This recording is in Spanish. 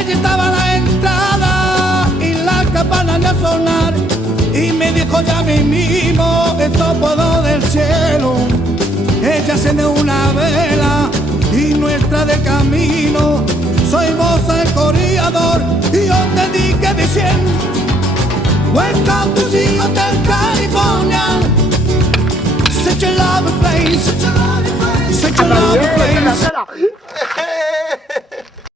Ella estaba a la entrada y la campana de sonar y me dijo ya mismo, esto puedo del cielo. Ella enciende una vela y nuestra de camino. Soy vos el corredor y yo te dije diciendo, welcome to see hotel.